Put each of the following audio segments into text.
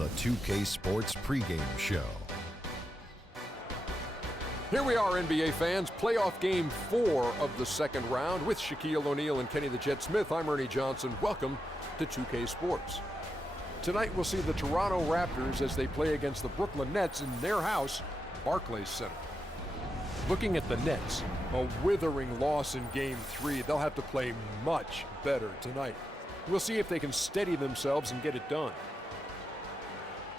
the 2K Sports pregame show. Here we are, NBA fans. Playoff game 4 of the second round with Shaquille O'Neal and Kenny the Jet Smith. I'm Ernie Johnson. Welcome to 2K Sports. Tonight we'll see the Toronto Raptors as they play against the Brooklyn Nets in their house, Barclays Center. Looking at the Nets, a withering loss in Game 3. They'll have to play much better tonight. We'll see if they can steady themselves and get it done.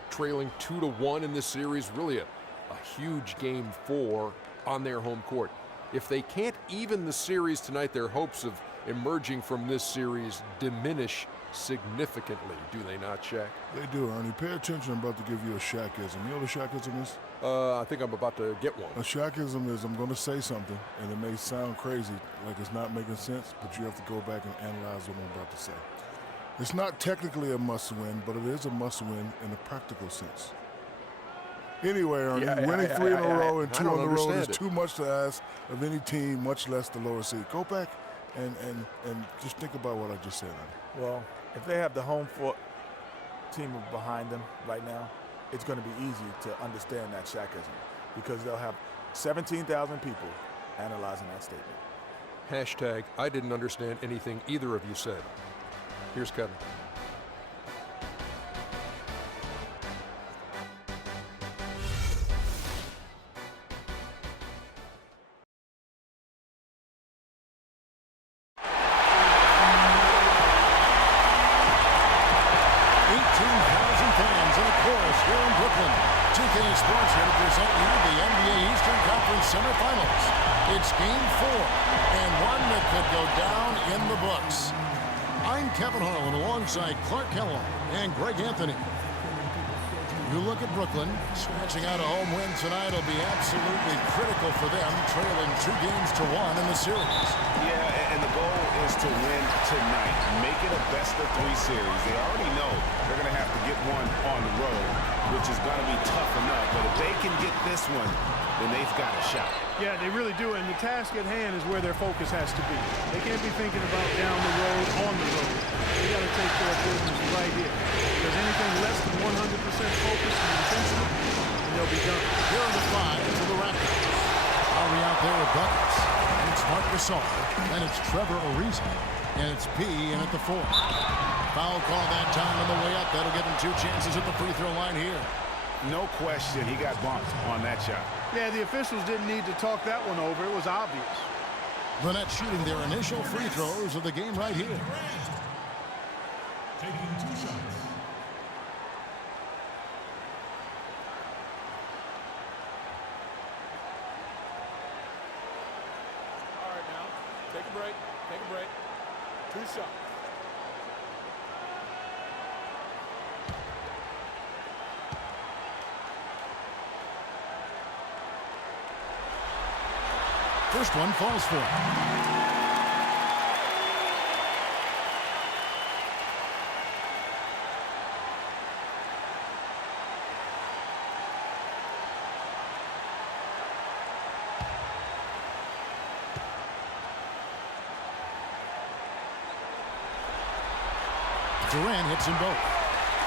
Trailing 2-1 in this series, really a huge Game 4 on their home court. If they can't even the series tonight, their hopes of emerging from this series diminish significantly, do they not, Shaq? They do, Ernie. Pay attention. I'm about to give you a Shaqism. You know what a Shaqism is? I think I'm about to get one. A Shaqism is I'm going to say something, and it may sound crazy, like it's not making sense, but you have to go back and analyze what I'm about to say. It's not technically a must-win, but it is a must-win in a practical sense. Anyway, Ernie, winning 3 in a row and 2 on the road is too much to ask of any team, much less the lower seed. Go back and just think about what I just said, Ernie. Well, if they have the home court team behind them right now, it's going to be easy to understand that Shaqism because they'll have 17,000 people analyzing that statement. Hashtag, I didn't understand anything either of you said. Here's Kevin. 18,000 fans in a chorus here in Brooklyn. 2K Sports here to present you the NBA Eastern Conference semifinals. It's Game 4, and one that could go down in the books. I'm Kevin Harlan alongside Clark Kellogg and Greg Anthony. You look at Brooklyn, scratching out a home win tonight will be absolutely critical for them, trailing 2-1 in the series. Yeah, and the goal is to win tonight. Make it a best-of-3 series. They already know they're going to have to get one on the road, which is going to be tough enough. But if they can get this one, then they've got a shot. Yeah, they really do, and the task at hand is where their focus has to be. They can't be thinking about down the road, on the road. They got to take care of business right here. Because anything less than 100% focus and intensity, and they'll be done. Here are the 5 for the Raptors. Lowry out there with buckets. And it's Marc Gasol. And it's Trevor Ariza. And it's P in at the 4. Foul call that time on the way up. That'll give him 2 chances at the free throw line here. No question, he got bumped on that shot. Yeah, the officials didn't need to talk that one over. It was obvious. The Nets shooting their initial free throws of the game right here. Taking 2 shots. All right, now, take a break. Take a break. 2 shots. First one falls for him. Durant hits them both.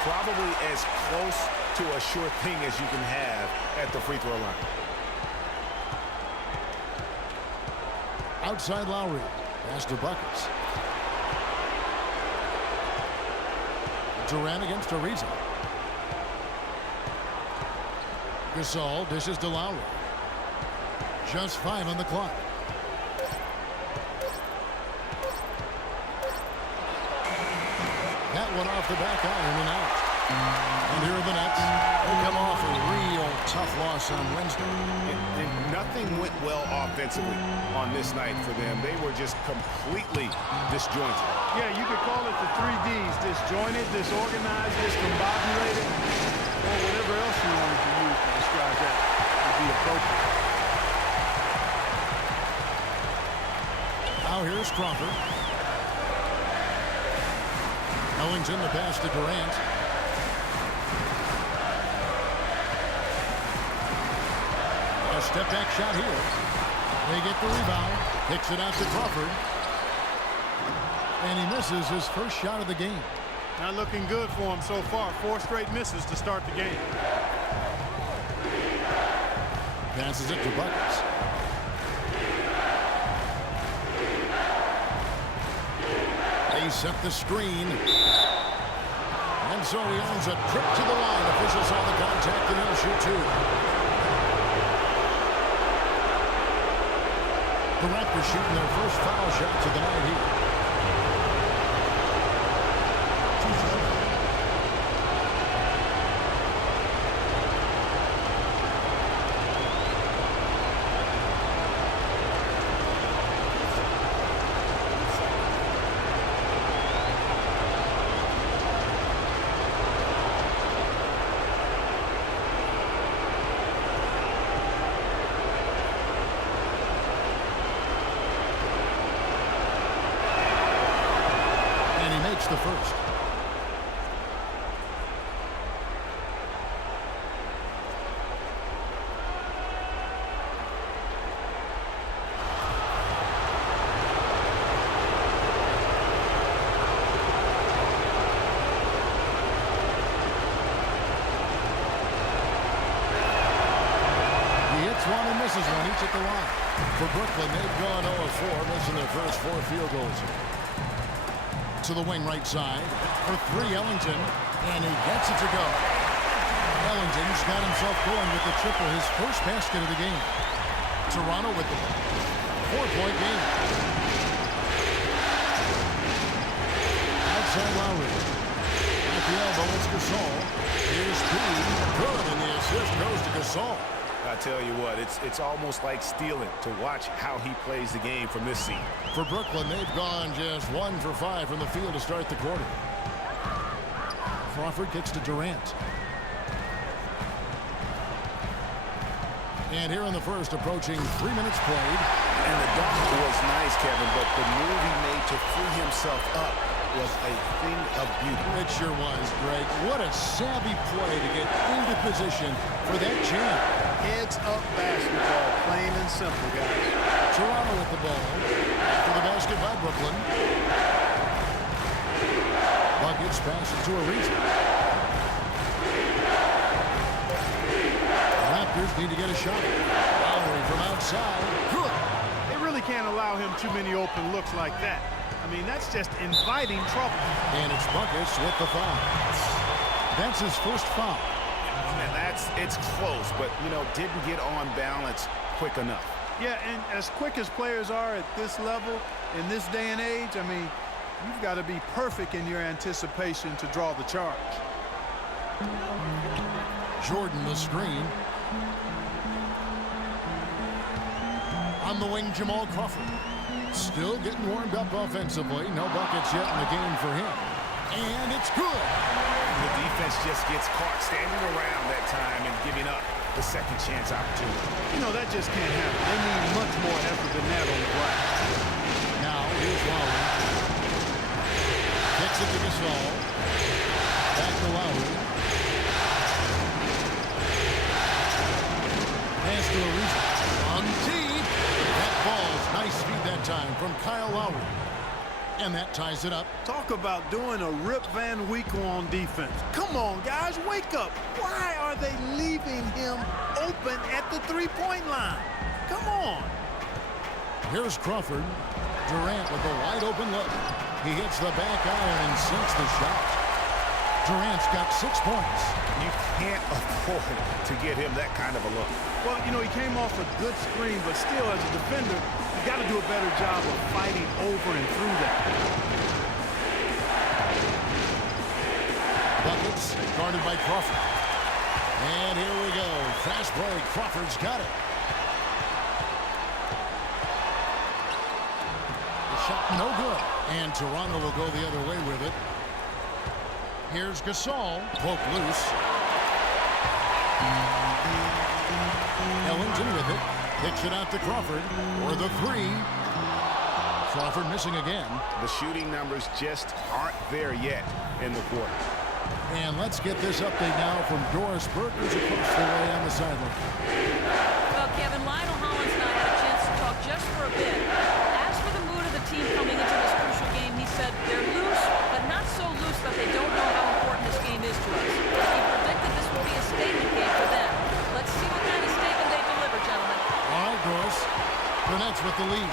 Probably as close to a sure thing as you can have at the free throw line. Outside Lowry. Pass to buckets. Durant against Ariza. Gasol dishes to Lowry. Just 5 on the clock. That one off the back iron and out. And here are the Nets. They come off a real tough loss on Wednesday. And nothing went well offensively on this night for them. They were just completely disjointed. Yeah, you could call it the 3 Ds. Disjointed, disorganized, discombobulated, or whatever else you wanted to use to describe that would be appropriate. Now here's Crawford. Ellington the pass to Durant. A step back shot here. They get the rebound. Kicks it out to Crawford. And he misses his first shot of the game. Not looking good for him so far. 4 straight misses to start the game. Passes it to Buckets. They set the screen. And so he earns a trip to the line. Officials saw the contact and he'll shoot 2. The Raptors shooting their first foul shots of the night here. The first. He hits one and misses one, each at the line. For Brooklyn, they've gone 0 of 4, missing their first 4 field goals. To the wing right side for 3, Ellington, and he gets it to go. Ellington's got himself going with the triple, his first basket of the game. Toronto with the 4-point game. Outside Lowry. At the elbow, it's Gasol. Here's P. Good, and the assist goes to Gasol. I tell you what, it's almost like stealing to watch how he plays the game from this seat. For Brooklyn, they've gone just 1 for 5 from the field to start the quarter. Crawford kicks to Durant. And here in the first, approaching 3 minutes played. And the dunk was nice, Kevin, but the move he made to free himself up was a thing of beauty. It sure was, Greg. What a savvy play to get into position for that jam. Heads-up basketball, plain and simple, guys. Toronto with the ball. For the basket by Brooklyn. Buckets pass it to Ariza. The Raptors need to get a shot. Lowry from outside. Good. They really can't allow him too many open looks like that. I mean, that's just inviting trouble. And it's Buckets with the foul. That's his first foul. And it's close, but, didn't get on balance quick enough. Yeah, and as quick as players are at this level, in this day and age, I mean, you've got to be perfect in your anticipation to draw the charge. Jordan the screen. On the wing, Jamal Crawford. Still getting warmed up offensively. No buckets yet in the game for him. And it's good. The defense just gets caught standing around that time and giving up the second chance opportunity. That just can't happen. They need much more effort than that on the glass. Now, here's Lowry. Kicks it to Gasol. Back to Lowry. Pass to Ariza. On deep. That ball's nice feed that time from Kyle Lowry. And that ties it up. Talk about doing a Rip Van Winkle on defense. Come on, guys, wake up. Why are they leaving him open at the three-point line? Come on. Here's Crawford. Durant with a wide-open look. He hits the back iron and sinks the shot. Durant's got 6 points. You can't afford to get him that kind of a look. Well, he came off a good screen, but still, as a defender, you got to do a better job of fighting over and through that. Buckets guarded by Crawford. And here we go. Fast break. Crawford's got it. The shot no good. And Toronto will go the other way with it. Here's Gasol. Poke loose. Ellington with it. Kicks it out to Crawford for the 3. Crawford missing again. The shooting numbers just aren't there yet in the quarter. And let's get this update now from Doris Burke, who's across the way on the sideline. Well, Kevin, Lionel Hollins and I had a chance to talk just for a bit. As for the mood of the team coming into this crucial game, he said they're loose, but not so loose that they don't with the lead.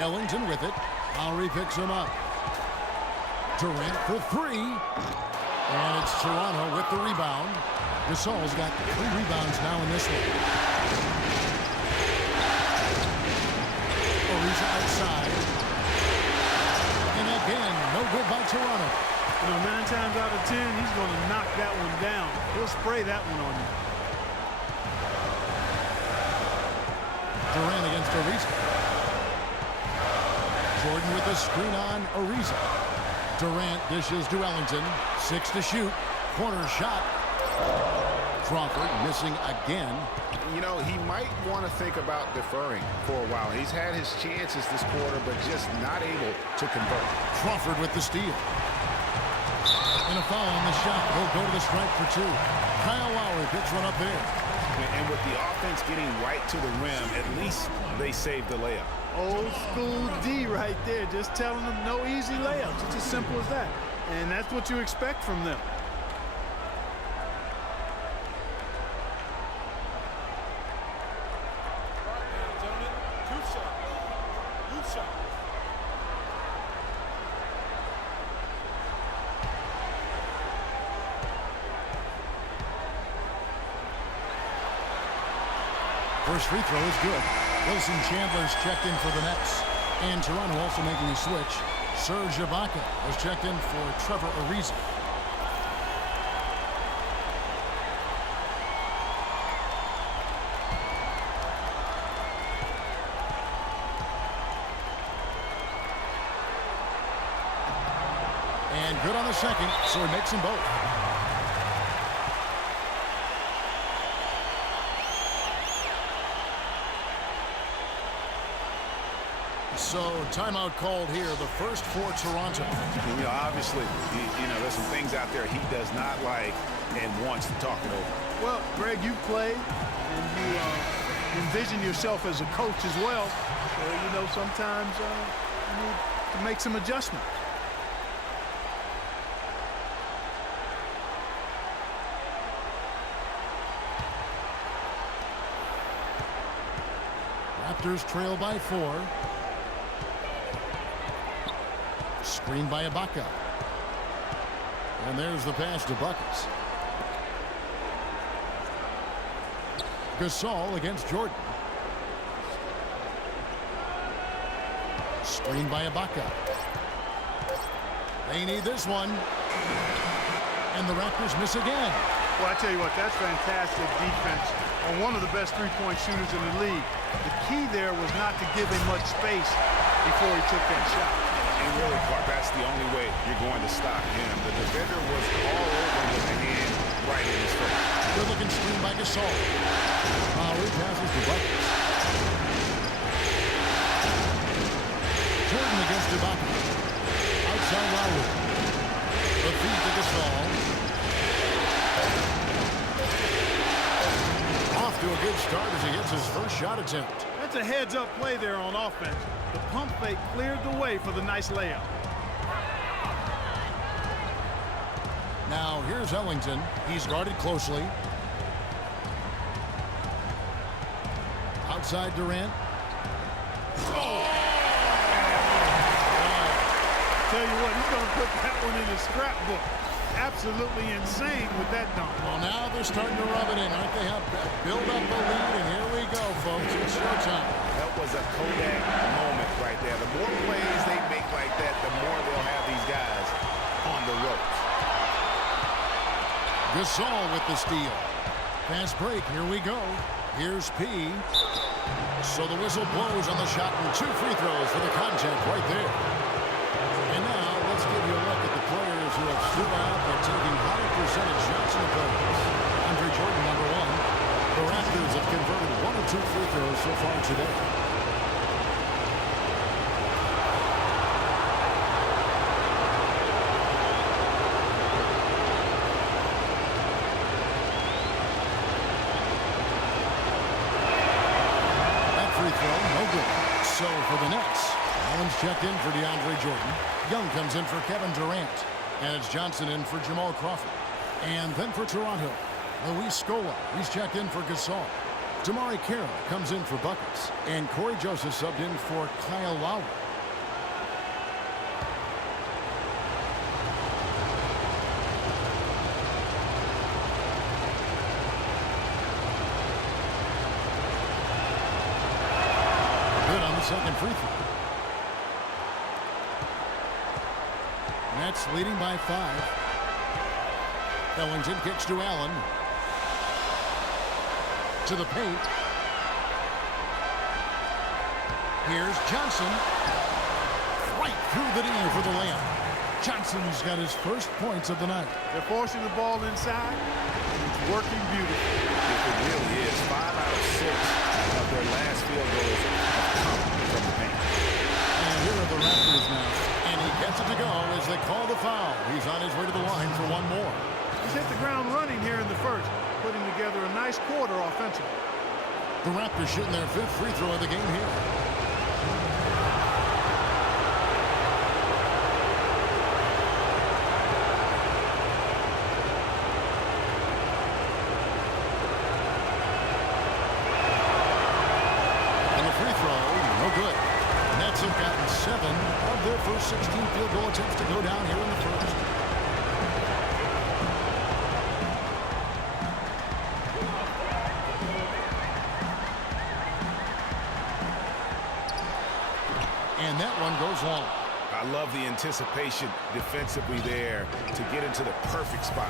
Ellington with it. Lowry picks him up. Durant for three. And it's Toronto with the rebound. Gasol's got 3 rebounds now in this one. Ariza outside. And again, no good by Toronto. You know, 9 times out of 10, he's going to knock that one down. He'll spray that one on you. Durant against Ariza. Jordan with a screen on Ariza. Durant dishes to Ellington. 6 to shoot. Corner shot. Crawford missing again. You know, he might want to think about deferring for a while. He's had his chances this quarter, but just not able to convert. Crawford with the steal. And a foul on the shot. He'll go to the stripe for 2. Kyle Lowry picks one up there. And with the offense getting right to the rim, at least they saved the layup. Old school D right there, just telling them no easy layups. It's as simple as that. And that's what you expect from them. First free throw is good. Wilson Chandler's checked in for the Nets. And Toronto also making a switch. Serge Ibaka was checked in for Trevor Ariza. And good on the second, so he makes them both. So timeout called here, the first for Toronto. You know, obviously, you know, there's some things out there he does not like and wants to talk it over. Well, Greg, you played and you envision yourself as a coach as well. So, you know, sometimes you need to make some adjustments. Raptors trail by 4. Screen by Ibaka. And there's the pass to Buckets. Gasol against Jordan. Screen by Ibaka. They need this one. And the Raptors miss again. Well, I tell you what, that's fantastic defense on one of the best three-point shooters in the league. The key there was not to give him much space before he took that shot. And really, Clark, that's the only way you're going to stop him. The defender was all over him with the hand right in his face. Good looking screen by Gasol. Lowry passes to Buckets. Jordan against Ibaka. Outside Lowry. The feed to Gasol. Off to a good start as he hits his first shot attempt. That's a heads-up play there on offense. The pump fake cleared the way for the nice layup. Now here's Ellington. He's guarded closely. Outside Durant. Tell you what, he's going to put that one in his scrapbook. Absolutely insane with that dunk. Well, now they're starting to rub it in, aren't they? Build up the lead, and here we go, folks. It's showtime. That was a Kodak moment right there. The more plays they make like that, the more they'll have these guys on the ropes. Gasol with the steal. Fast break, here we go. Here's P. So the whistle blows on the shot, and 2 free throws for the contact right there. And now let's give you a look at the players who have stood out by taking high percentage shots in the playoffs. Andre Jordan, number 1. The Raptors have converted 1 of 2 free throws so far today. That free throw, no good. So for the Nets, Allen's checked in for DeAndre Jordan. Young comes in for Kevin Durant. And it's Johnson in for Jamal Crawford. And then for Toronto, Luis Scola. He's checked in for Gasol. Damari Carroll comes in for buckets, and Corey Joseph subbed in for Kyle Lowry. Good on the second free throw. Nets leading by 5. Ellington kicks to Allen. To the paint. Here's Johnson. Right through the knee for the layup. Johnson's got his first points of the night. They're forcing the ball inside, and it's working beautifully. It really is. 5 out of 6 of their last field goals have come from the paint. And here are the Raptors now. And he gets it to go as they call the foul. He's on his way to the line for one more. He's hit the ground running here in the first, putting together a nice quarter offensively. The Raptors shooting their 5th free throw of the game here. And the free throw, no good. Nets have gotten 7 of their first 16 field goal attempts to go down here in the first. And that one goes long. I love the anticipation defensively there to get into the perfect spot.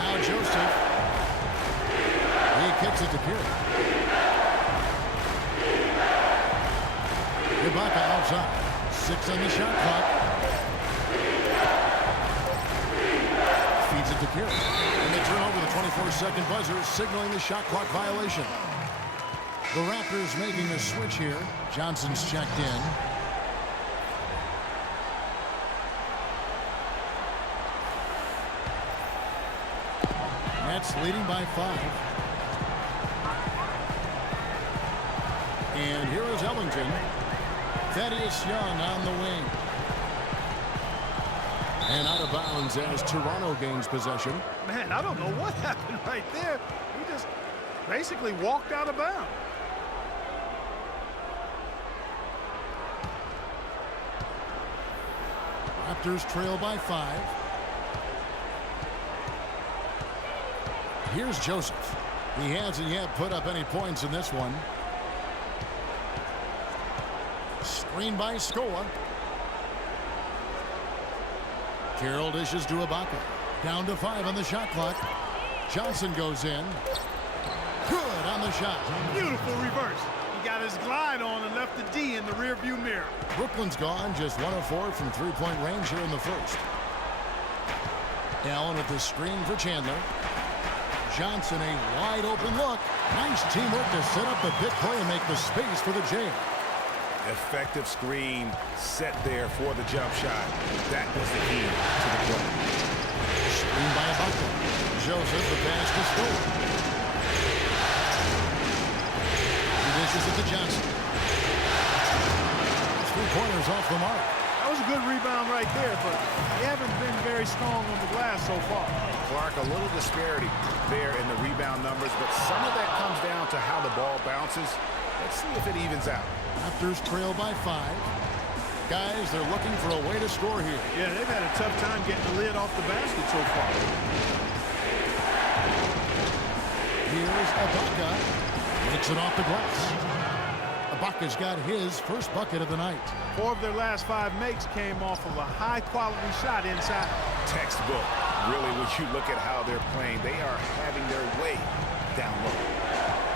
Now Joseph. He kicks it to Curry. Ibaka outside. 6 on the shot clock. Feeds it to Curry. And they turn over the 24-second buzzer, signaling the shot clock violation. The Raptors making a switch here. Johnson's checked in. Nets leading by 5. And here is Ellington. Thaddeus Young on the wing. And out of bounds as Toronto gains possession. Man, I don't know what happened right there. He just basically walked out of bounds. Raptors trail by 5. Here's Joseph. He hasn't yet put up any points in this one. Screen by Scola. Carroll dishes to Ibaka. Down to 5 on the shot clock. Johnson goes in. Good on the shot. Beautiful reverse. He got his glide on and left the D in the rearview mirror. Brooklyn's gone just 1 of 4 from three-point range here in the first. Allen with the screen for Chandler. Johnson, a wide open look. Nice teamwork to set up the big play and make the space for the Jam. Effective screen set there for the jump shot. That was the key to the play. Screen by Ibaka. Joseph, the pass to Scola. He dishes it to Johnson. 3-pointers off the mark. That was a good rebound right there, but they haven't been very strong on the glass so far. Clark, a little disparity there in the rebound numbers, but some of that comes down to how the ball bounces. Let's see if it evens out. Raptors trail by 5. Guys, they're looking for a way to score here. Yeah, they've had a tough time getting the lid off the basket so far. Here's Ibaka. Makes it off the glass. Ibaka's got his first bucket of the night. 4 of their last 5 makes came off of a high-quality shot inside. Textbook. Really, when you look at how they're playing, they are having their way down low.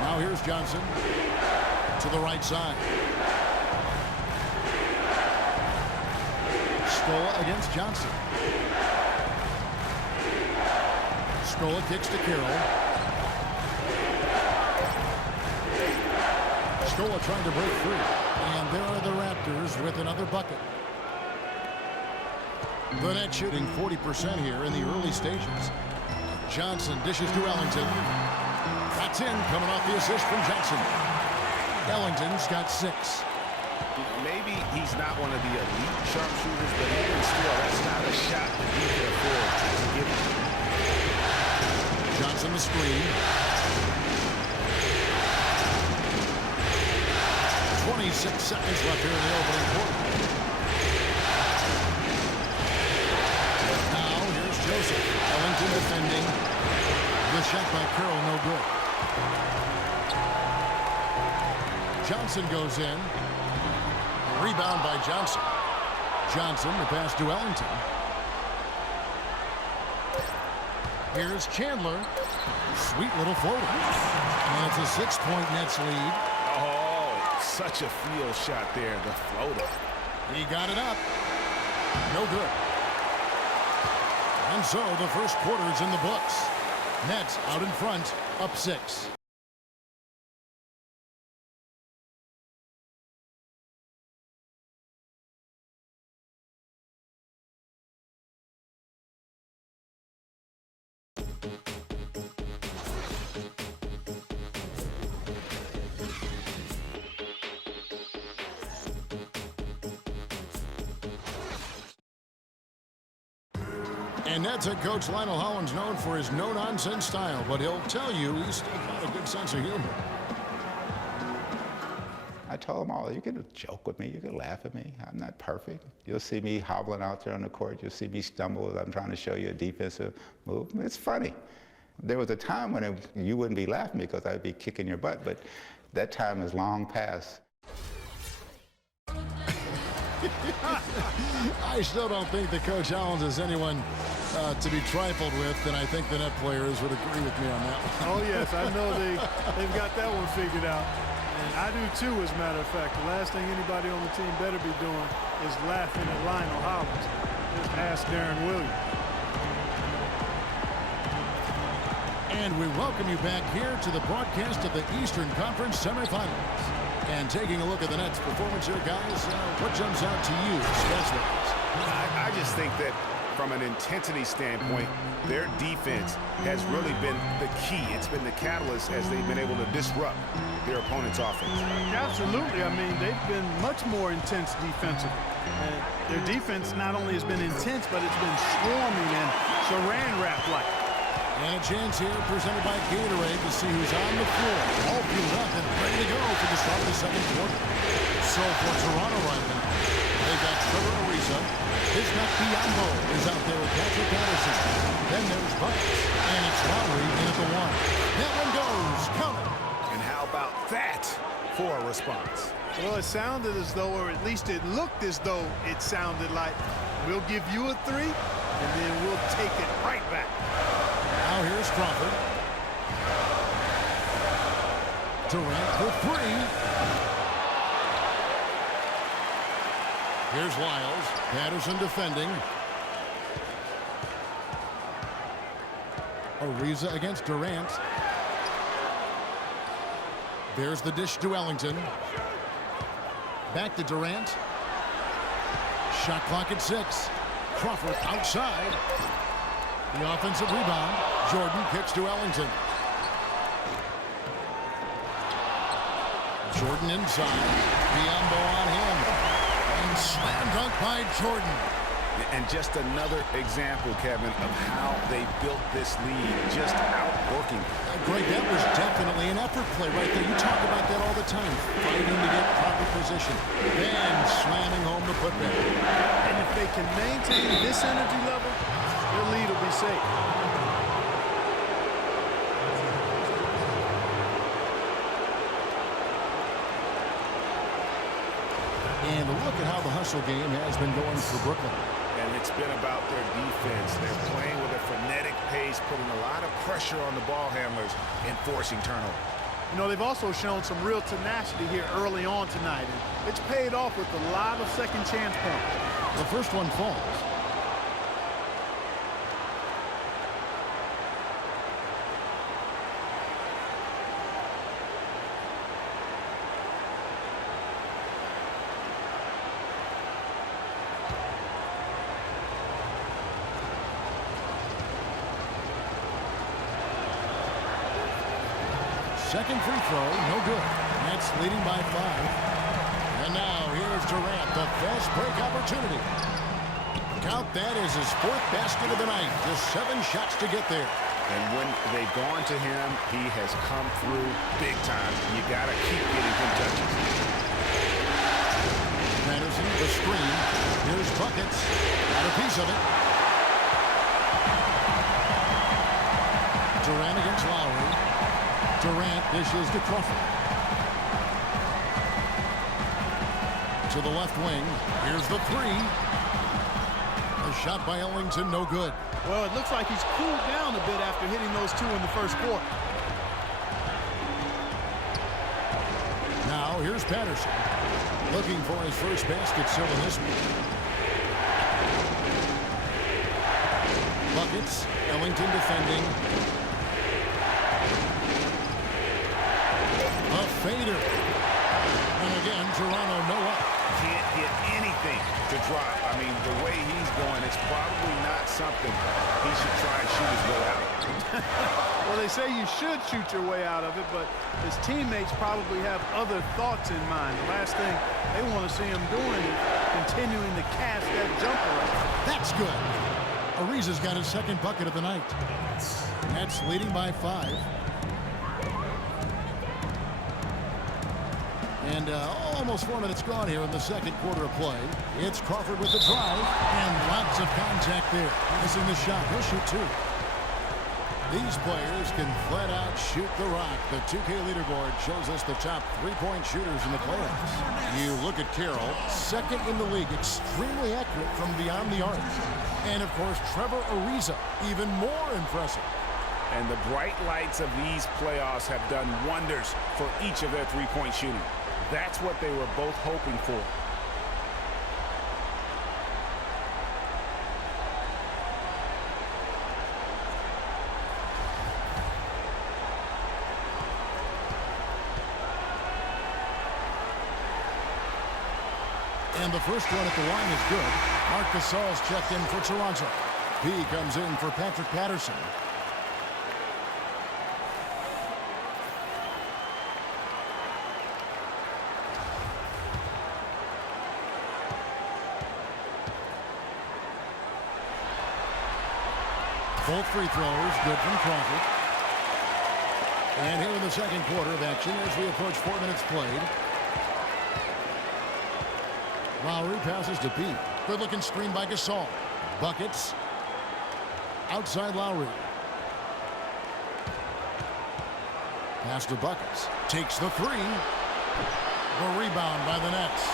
Now here's Johnson to the right side. Scola against Johnson. Scola kicks to Carroll. Scola trying to break free. And there are the Raptors with another bucket. The net shooting 40% here in the early stages. Johnson dishes to Ellington. That's in, coming off the assist from Johnson. Ellington's got 6. Maybe he's not one of the elite sharpshooters, but even still, that's not a shot that he can afford to give him. Johnson three. 26 seconds left here in the opening quarter. Now here's Joseph. Ellington defending. The shot by Carroll, no good. Johnson goes in. Rebound by Johnson. Johnson, the pass to Ellington. Here's Chandler. Sweet little floater. And it's a 6-point Nets lead. Oh, such a field shot there, the floater. He got it up. No good. And so the first quarter's in the books. Nets out in front, up 6. And Nets head coach Lionel Hollins known for his no-nonsense style, but he'll tell you he's still got a good sense of humor. I told them all, you can joke with me, you can laugh at me. I'm not perfect. You'll see me hobbling out there on the court. You'll see me stumble as I'm trying to show you a defensive move. It's funny. There was a time when you wouldn't be laughing because I'd be kicking your butt, but that time is long past. I still don't think that Coach Hollins is anyone to be trifled with, and I think the net players would agree with me on that one. Oh, yes, I know they've got that one figured out. And I do, too, as a matter of fact. The last thing anybody on the team better be doing is laughing at Lionel Hollins. Just ask Darren Williams. And we welcome you back here to the broadcast of the Eastern Conference semifinals. And taking a look at the Nets' performance here, guys, what jumps out to you, especially? I just think that from an intensity standpoint, their defense has really been the key. It's been the catalyst as they've been able to disrupt their opponent's offense. Absolutely. I mean, they've been much more intense defensively. And their defense not only has been intense, but it's been swarming and saran wrap-like. And a chance here presented by Gatorade to see who's on the floor. All fueled up and ready to go for the start of the second quarter. So for Toronto right now, they've got Trevor Ariza. Bismack Biyombo is out there with Patrick Patterson. Then there's Bucks. And it's Lowry in at the 1. That one goes. Count it. And how about that for a response? Well, it sounded as though, or at least it looked as though it sounded like, we'll give you a 3, and then we'll take it right back. Now here's Crawford. Durant for 3. Here's Lyles. Patterson defending. Ariza against Durant. There's the dish to Ellington. Back to Durant. Shot clock at 6. Crawford outside. The offensive rebound. Jordan kicks to Ellington. Jordan inside. Biyombo on him. And slam dunk by Jordan. And just another example, Kevin, of how they built this lead, just outworking. Greg, that was definitely an effort play right there. You talk about that all the time. Fighting to get proper position. Then slamming home the putback. And if they can maintain this energy level, their lead will be safe. And look at how the hustle game has been going for Brooklyn. And it's been about their defense. They're playing with a frenetic pace, putting a lot of pressure on the ball handlers and forcing turnover. You know, they've also shown some real tenacity here early on tonight. And it's paid off with a lot of second chance points. The first one falls. Second free throw, no good. Nets leading by 5. And now here's Durant, the fast break opportunity. Count that as his 4th basket of the night. Just 7 shots to get there. And when they've gone to him, he has come through big time. You got to keep getting him touches. Patterson, the screen. Here's Buckets. Got a piece of it. Durant against Lowry. Durant dishes to Crawford. To the left wing. Here's the three. A shot by Ellington, no good. Well, it looks like he's cooled down a bit after hitting those two in the first quarter. Now, here's Patterson. Looking for his first basket still in this one. Buckets. Ellington defending. A fader. And again, Toronto no up. Can't get anything to drop. I mean, the way he's going, it's probably not something he should try and shoot his way out. Well, they say you should shoot your way out of it, but his teammates probably have other thoughts in mind. The last thing they want to see him doing is continuing to cast that jumper up. That's good. Ariza's got his second bucket of the night. Nets leading by 5. And almost 4 minutes gone here in the second quarter of play. It's Crawford with the drive, and lots of contact there. Missing the shot. He'll shoot 2. These players can flat out shoot the rock. The 2K leaderboard shows us the top 3-point shooters in the playoffs. You look at Carroll, second in the league, extremely accurate from beyond the arc. And, of course, Trevor Ariza, even more impressive. And the bright lights of these playoffs have done wonders for each of their three-point shooting. That's what they were both hoping for. And the first one at the line is good. Marc Gasol's checked in for Toronto. P comes in for Patrick Patterson. Both free throws good from Crawford. And here in the second quarter of action as we approach 4 minutes played. Lowry passes to Pete. Good-looking screen by Gasol. Buckets. Outside Lowry. Pass to Buckets. Takes the 3. The rebound by the Nets.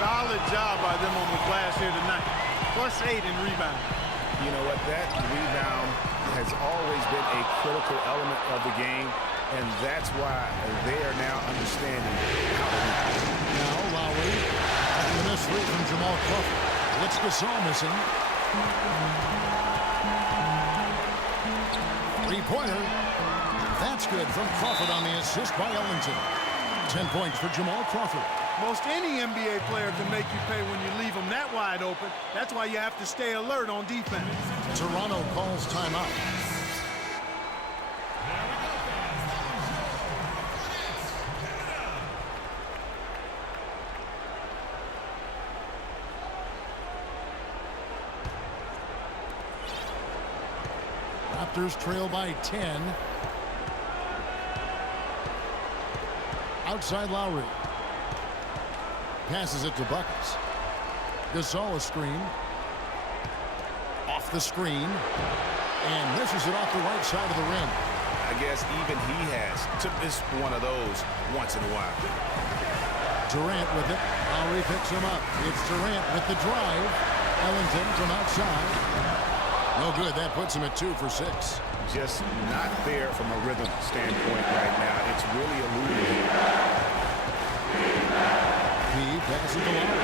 Solid job by them on the glass here tonight. +8 in rebound. You know what? That rebound has always been a critical element of the game, and that's why they are now understanding how to rebound. Now Lowry. After the missed 3 from Jamal Crawford. It's Gasol missing. 3-pointer. That's good from Crawford on the assist by Ellington. 10 points for Jamal Crawford. Most any NBA player can make you pay when you leave them that wide open. That's why you have to stay alert on defense. Toronto calls timeout. Raptors trail by 10. Outside Lowry. Passes it to Buckets. Gasol a screen. Off the screen. And misses it off the right side of the rim. I guess even he has to miss one of those once in a while. Durant with it. Lowry picks him up. It's Durant with the drive. Ellington from outside. No good. That puts him at 2 for 6. Just not there from a rhythm standpoint right now. It's really eluding. He passes the Lowry.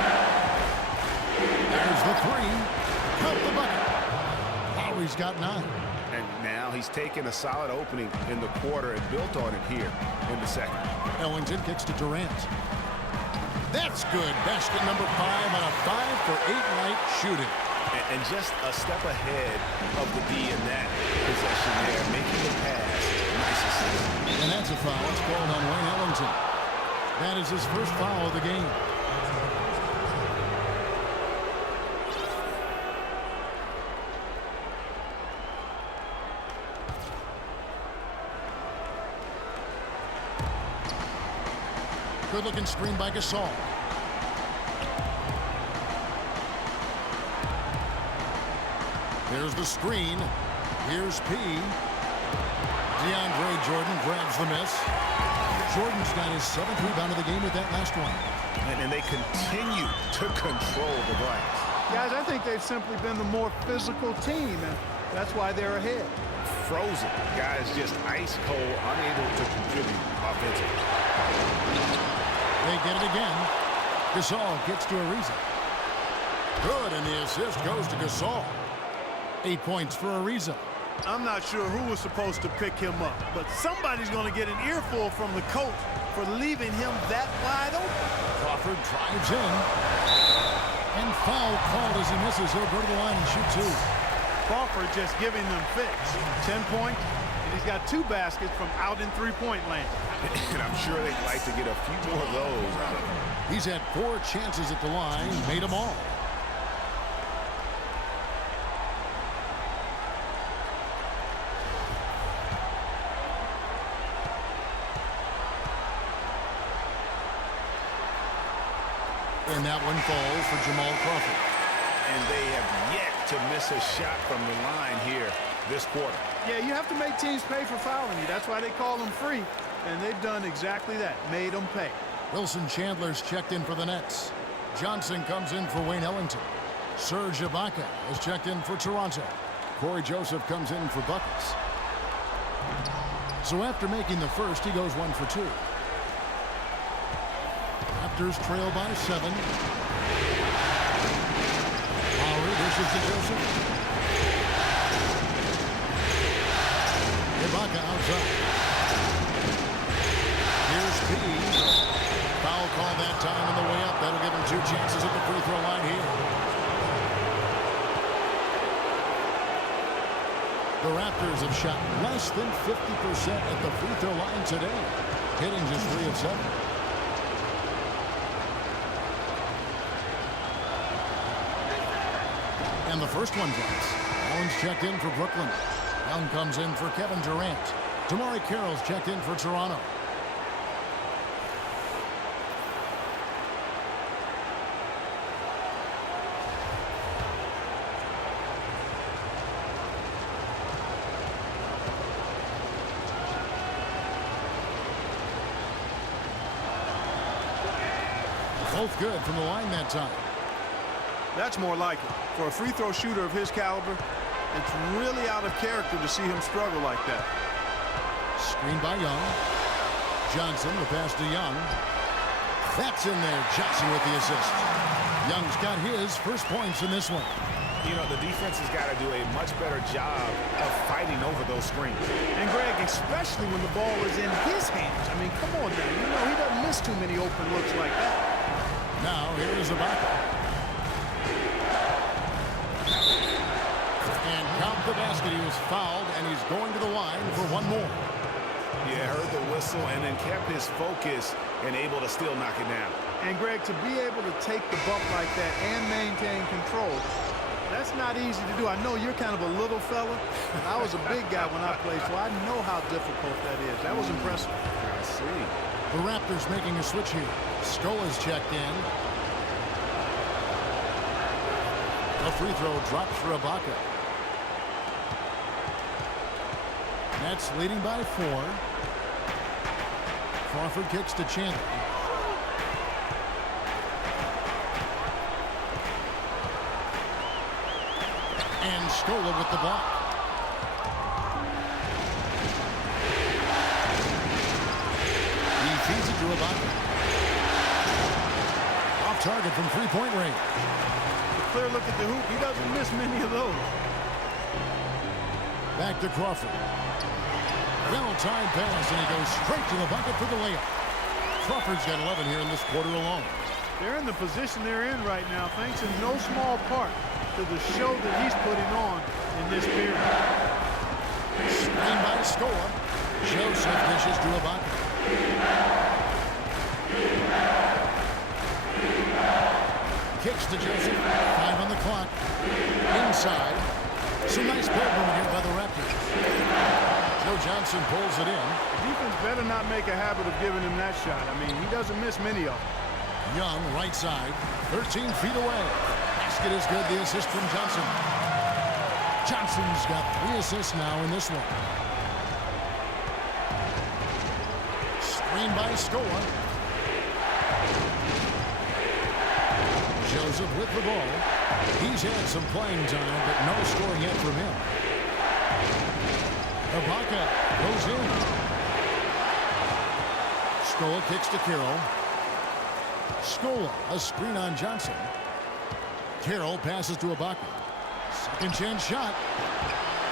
There's the 3. Cut the bucket. Lowry's got 9. And now he's taken a solid opening in the quarter and built on it here in the second. Ellington kicks to Durant. That's good. Basket number 5 on a 5 for 8 night shooting. And just a step ahead of the D in that possession there, making the pass. Nice assist. And that's a foul. It's called on Wayne Ellington. That is his first foul of the game. Good-looking screen by Gasol. Here's the screen. Here's P. DeAndre Jordan grabs the miss. Jordan's got his 7th rebound of the game with that last one. And they continue to control the glass. Guys, I think they've simply been the more physical team, and that's why they're ahead. Frozen. Guys just ice cold, unable to contribute offensively. They get it again. Gasol gets to Ariza. Good, and the assist goes to Gasol. 8 points for Ariza. I'm not sure who was supposed to pick him up, but somebody's going to get an earful from the coach for leaving him that wide open. Crawford drives in. And foul called as he misses. He'll go to the line and shoot 2. Crawford just giving them fits. 10 points, and he's got 2 baskets from out in three-point land. And I'm sure they'd like to get a few more of those out of him. He's had 4 chances at the line, made them all. And that one falls for Jamal Crawford. And they have yet to miss a shot from the line here this quarter. Yeah, you have to make teams pay for fouling you. That's why they call them free. And they've done exactly that, made them pay. Wilson Chandler's checked in for the Nets. Johnson comes in for Wayne Ellington. Serge Ibaka is checked in for Toronto. Corey Joseph comes in for Buckets. So after making the first, he goes 1 for 2. Raptors trail by 7. Lowry dishes to Joseph. Ibaka outside. Here's P. Foul call that time on the way up. That'll give him 2 chances at the free throw line here. The Raptors have shot less than 50% at the free throw line today, hitting just 3 of 7. And the first one drops. Allen's checked in for Brooklyn. Young comes in for Kevin Durant. Damari Carroll's checked in for Toronto. Both good from the line that time. That's more like it. For a free throw shooter of his caliber, it's really out of character to see him struggle like that. Screen by Young. Johnson, the pass to Young. That's in there. Johnson with the assist. Young's got his first points in this one. You know, the defense has got to do a much better job of fighting over those screens. And Greg, especially when the ball is in his hands. I mean, come on now. You know, he doesn't miss too many open looks like that. Now, here is Ibaka. And count the basket. He was fouled, and he's going to the line for one more. Yeah, heard the whistle and then kept his focus and able to still knock it down. And, Greg, to be able to take the bump like that and maintain control, that's not easy to do. I know you're kind of a little fella. I was a big guy when I played, so I know how difficult that is. That was impressive. I see. The Raptors making a switch here. Scola's checked in. The free throw drops for Ibaka. Nets leading by 4. Crawford kicks to Chandler. And Scola with the block. He feeds it to Ibaka. Off target from three-point range. A clear look at the hoop. He doesn't miss many of those. Back to Crawford. Well-timed pass, and he goes straight to the bucket for the layup. Crawford's got 11 here in this quarter alone. They're in the position they're in right now, thanks in no small part to the show that he's putting on in this period. Screen by Scola. Joseph dishes to Ibaka. Kicks to Joseph. 5 on the clock. Inside. Some nice ball movement here by the Raptors. Joe Johnson pulls it in. The defense better not make a habit of giving him that shot. I mean, he doesn't miss many of them. Young, right side, 13 feet away. Basket is good. The assist from Johnson. Johnson's got 3 assists now in this one. Screen by Scola. Joseph with the ball. He's had some playing time, but no scoring yet from him. Ibaka goes in. Scola kicks to Carroll. Scola, a screen on Johnson. Carroll passes to Ibaka. Second chance shot.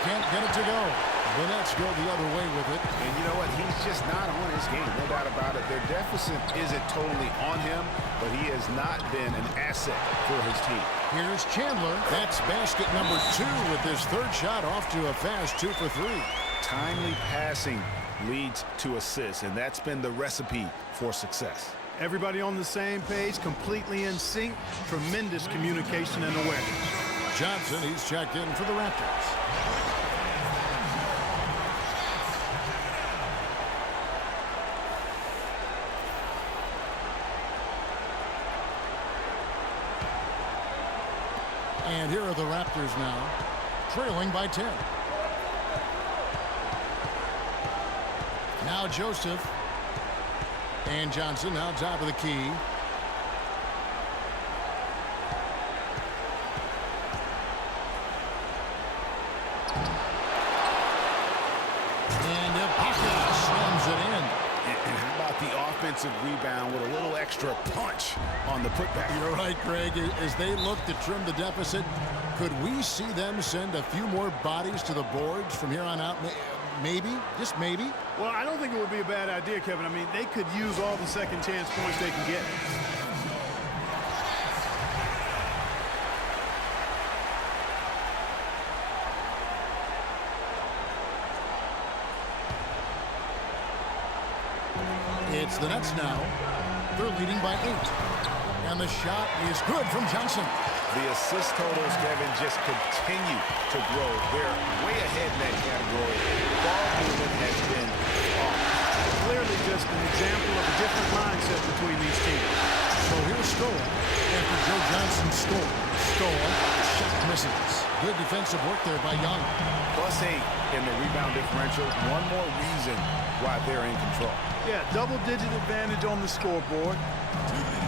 Can't get it to go. The Nets go the other way with it. And you know what? He's just not on his game. No doubt about it. Their deficit isn't totally on him, but he has not been an asset for his team. Here's Chandler. That's basket number 2 with his third shot off to a fast 2 for 3. Timely passing leads to assists, and that's been the recipe for success. Everybody on the same page, completely in sync. Tremendous communication and awareness. Johnson, he's checked in for the Raptors. And here are the Raptors now, trailing by 10. Now Joseph. And Johnson now top of the key. And Ibaka slams it in. And how about the offensive rebound with a little extra punch on the putback? You're right, Greg. As they look to trim the deficit, could we see them send a few more bodies to the boards from here on out? Maybe, just maybe. Well, I don't think it would be a bad idea, Kevin. I mean, they could use all the second chance points they can get. It's the Nets now. They're leading by 8. And the shot is good from Johnson. The assist totals, Kevin, just continue to grow. They're way ahead in that category. Ball movement has been off. Clearly just an example of a different mindset between these teams. So here's Scola after Joe Johnson scored. Scola, shot misses. Good defensive work there by Young. +8 in the rebound differential. One more reason why they're in control. Yeah, double-digit advantage on the scoreboard.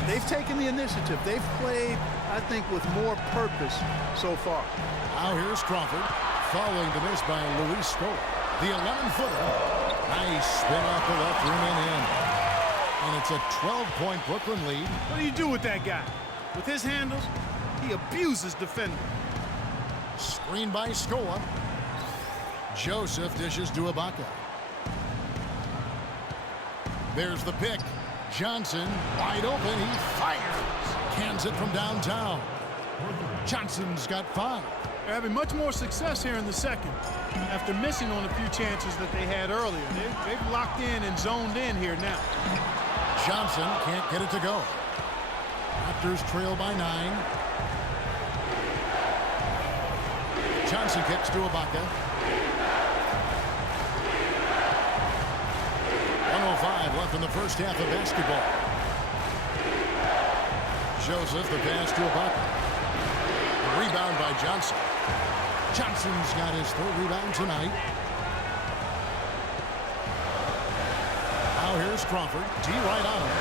They've taken the initiative. They've played, I think, with more purpose so far. Now here's Crawford, following the miss by Luis Scola. The 11-footer. Nice spin off the left rim and in. And it's a 12-point Brooklyn lead. What do you do with that guy? With his handles, he abuses defenders. Screen by Scola. Joseph dishes to Ibaka. There's the pick. Johnson, wide open, he fires. Cans it from downtown. Johnson's got 5. They're having much more success here in the second after missing on a few chances that they had earlier. They've locked in and zoned in here now. Johnson can't get it to go. Raptors trail by 9. Johnson kicks to Ibaka. 1:05 left in the first half of basketball. Joseph, the pass to Ibaka. Rebound by Johnson. Johnson's got his 3rd rebound tonight. Now here's Crawford. D right on him.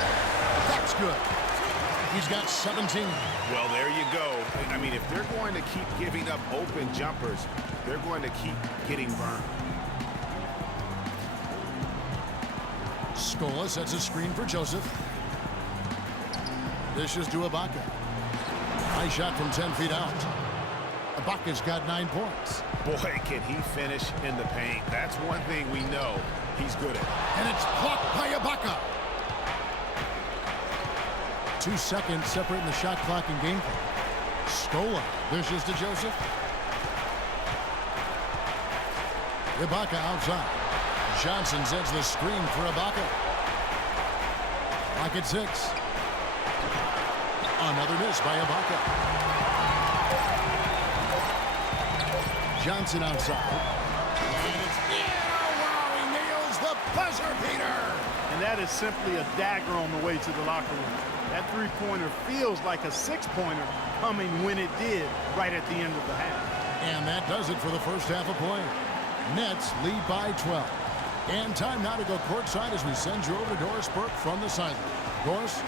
That's good. He's got 17. Well, there you go. I mean, if they're going to keep giving up open jumpers, they're going to keep getting burned. Scola sets a screen for Joseph. Dishes to Ibaka. Nice shot from 10 feet out. Ibaka's got 9 points. Boy, can he finish in the paint. That's one thing we know he's good at. And it's blocked by Ibaka. 2 seconds separating the shot clock and game clock. Scola dishes to Joseph. Ibaka outside. Johnson sends the screen for Ibaka. Clock at 6. Another miss by Ibaka. Johnson outside. And it's is the buzzer beater. And that is simply a dagger on the way to the locker room. That three-pointer feels like a six-pointer coming when it did right at the end of the half. And that does it for the first half of play. Nets lead by 12. And time now to go courtside as we send you over to Doris Burke from the sideline. Doris?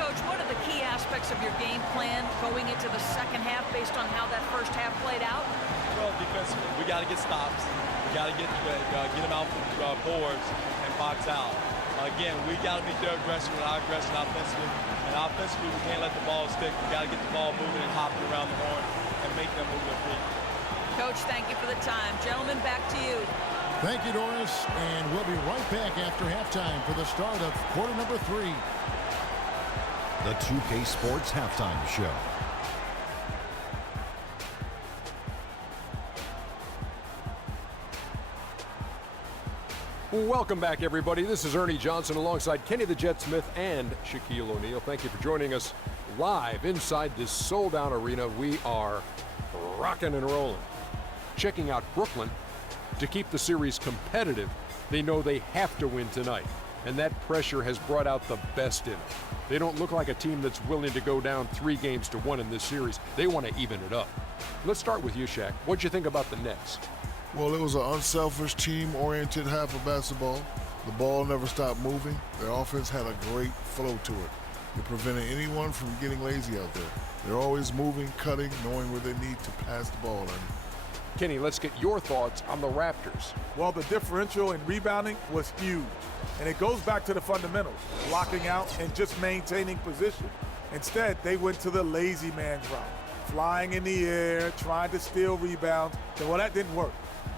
Coach, what are the key aspects of your game plan going into the second half based on how that first half played out? Well, defensively, we got to get stops. We got to get them out for boards and box out. Again, we got to be their aggressive with our aggression offensively. And offensively, we can't let the ball stick. We got to get the ball moving and hopping around the horn and make them move their feet. Coach, thank you for the time. Gentlemen, back to you. Thank you, Doris. And we'll be right back after halftime for the start of quarter number 3. The 2K Sports Halftime Show. Welcome back, everybody. This is Ernie Johnson alongside Kenny the Jet Smith and Shaquille O'Neal. Thank you for joining us live inside this sold-out arena. We are rocking and rolling. Checking out Brooklyn to keep the series competitive. They know they have to win tonight, and that pressure has brought out the best in them. They don't look like a team that's willing to go down 3-1 in this series. They want to even it up. Let's start with you, Shaq. What'd you think about the Nets? Well, it was an unselfish, team-oriented half of basketball. The ball never stopped moving. Their offense had a great flow to it. It prevented anyone from getting lazy out there. They're always moving, cutting, knowing where they need to pass the ball. Kenny, let's get your thoughts on the Raptors. Well, the differential in rebounding was huge. And it goes back to the fundamentals, blocking out and just maintaining position. Instead, they went to the lazy man's route, flying in the air, trying to steal rebounds. Well, that didn't work.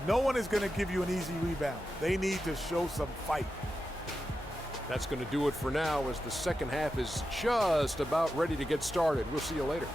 No one is going to give you an easy rebound. They need to show some fight. That's going to do it for now as the second half is just about ready to get started. We'll see you later.